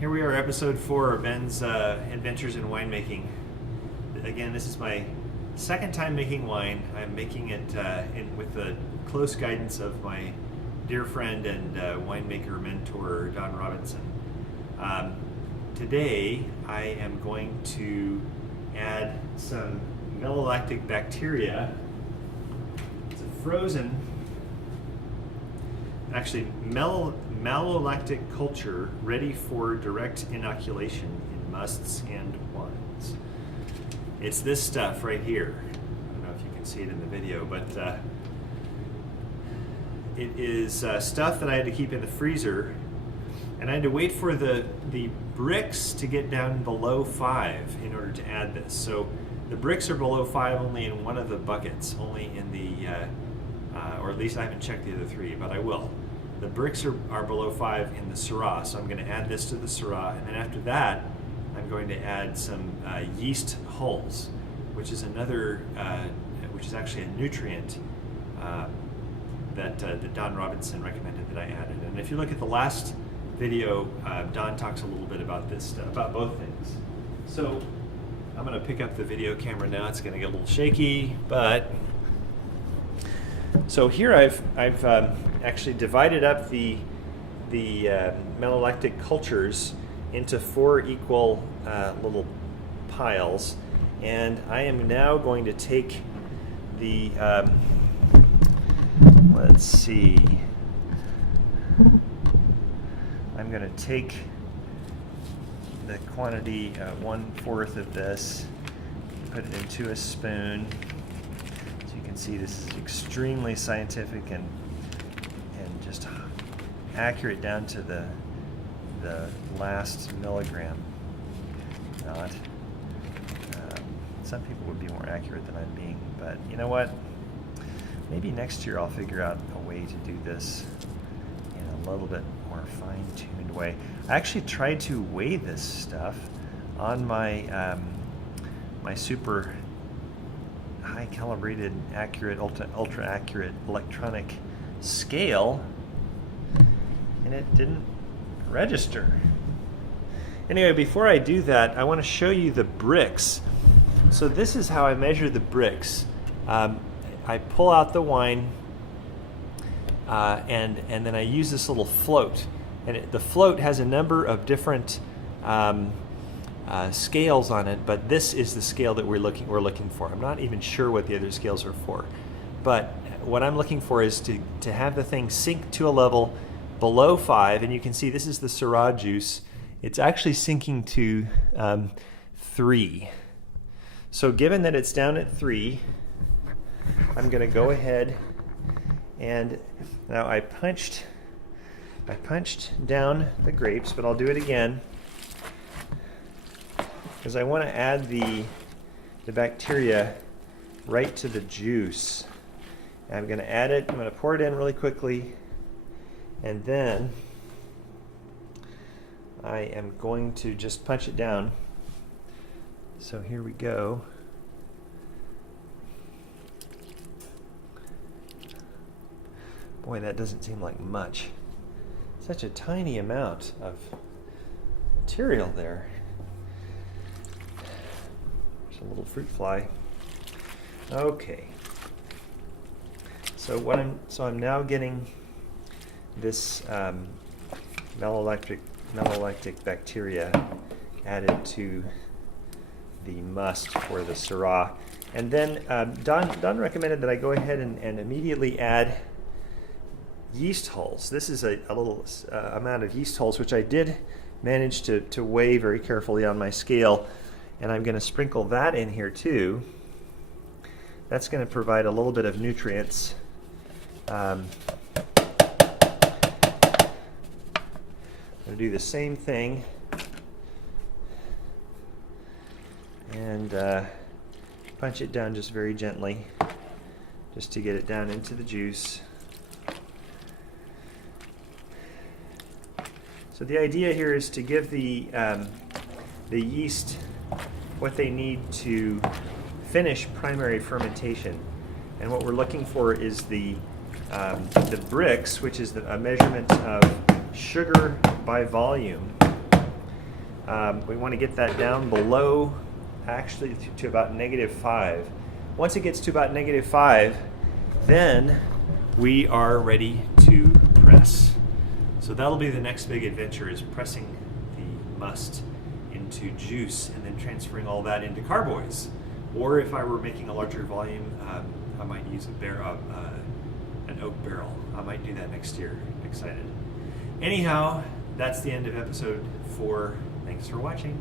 Here we are, episode 4 of Ben's Adventures in Winemaking. Again, this is my second time making wine. I'm making it with the close guidance of my dear friend and winemaker mentor, Don Robinson. Today, I am going to add some malolactic bacteria. It's a frozen, actually malolactic culture ready for direct inoculation in musts and wines. It's this stuff right here. I don't know if you can see it in the video, but it is stuff that I had to keep in the freezer, and I had to wait for the bricks to get down below 5 in order to add this. So the bricks are below 5 only in one of the buckets, only in the, or at least I haven't checked the other 3, but I will. The bricks are below 5 in the Syrah, so I'm going to add this to the Syrah, and then after that, I'm going to add some yeast hulls, which is another, which is actually a nutrient that Don Robinson recommended that I added. And if you look at the last video, Don talks a little bit about this stuff, about both things. So I'm going to pick up the video camera now. It's going to get a little shaky, but so here I've actually divided up the malolactic cultures into 4 equal little piles, and I am now going to take the let's see, I'm going to take the quantity 1/4 of this, put it into a spoon. So you can see this is extremely scientific and just accurate down to the last milligram. Not. Some people would be more accurate than I'm being, but you know what? Maybe next year I'll figure out a way to do this in a little bit more fine-tuned way. I actually tried to weigh this stuff on my my super high calibrated, accurate, ultra accurate electronic scale, and it didn't register. Anyway, before I do that, I want to show you the bricks. So this is how I measure the bricks. I pull out the wine, and then I use this little float. And the float has a number of different scales on it, but this is the scale that we're looking for. I'm not even sure what the other scales are for, but what I'm looking for is to have the thing sink to a level below 5, and you can see this is the Syrah juice. It's actually sinking to 3. So given that it's down at 3, I'm going to go ahead and now I punched down the grapes, but I'll do it again because I want to add the bacteria right to the juice. I'm going to add it, I'm going to pour it in really quickly, and then I am going to just punch it down. So here we go. Boy, that doesn't seem like much. Such a tiny amount of material there. There's a little fruit fly. Okay. So I'm now getting this malolactic bacteria added to the must for the Syrah, and then Don recommended that I go ahead and immediately add yeast hulls. This is a little amount of yeast hulls, which I did manage to weigh very carefully on my scale, and I'm going to sprinkle that in here too. That's going to provide a little bit of nutrients. I'm going to do the same thing and punch it down just very gently, just to get it down into the juice. So the idea here is to give the yeast what they need to finish primary fermentation, and what we're looking for is the bricks, which is a measurement of sugar by volume, We want to get that down below, actually to about -5. Once it gets to about -5, then we are ready to press. So that'll be the next big adventure, is pressing the must into juice and then transferring all that into carboys. Or if I were making a larger volume, I might use an oak barrel. I might do that next year. I'm excited. Anyhow, that's the end of episode 4. Thanks for watching.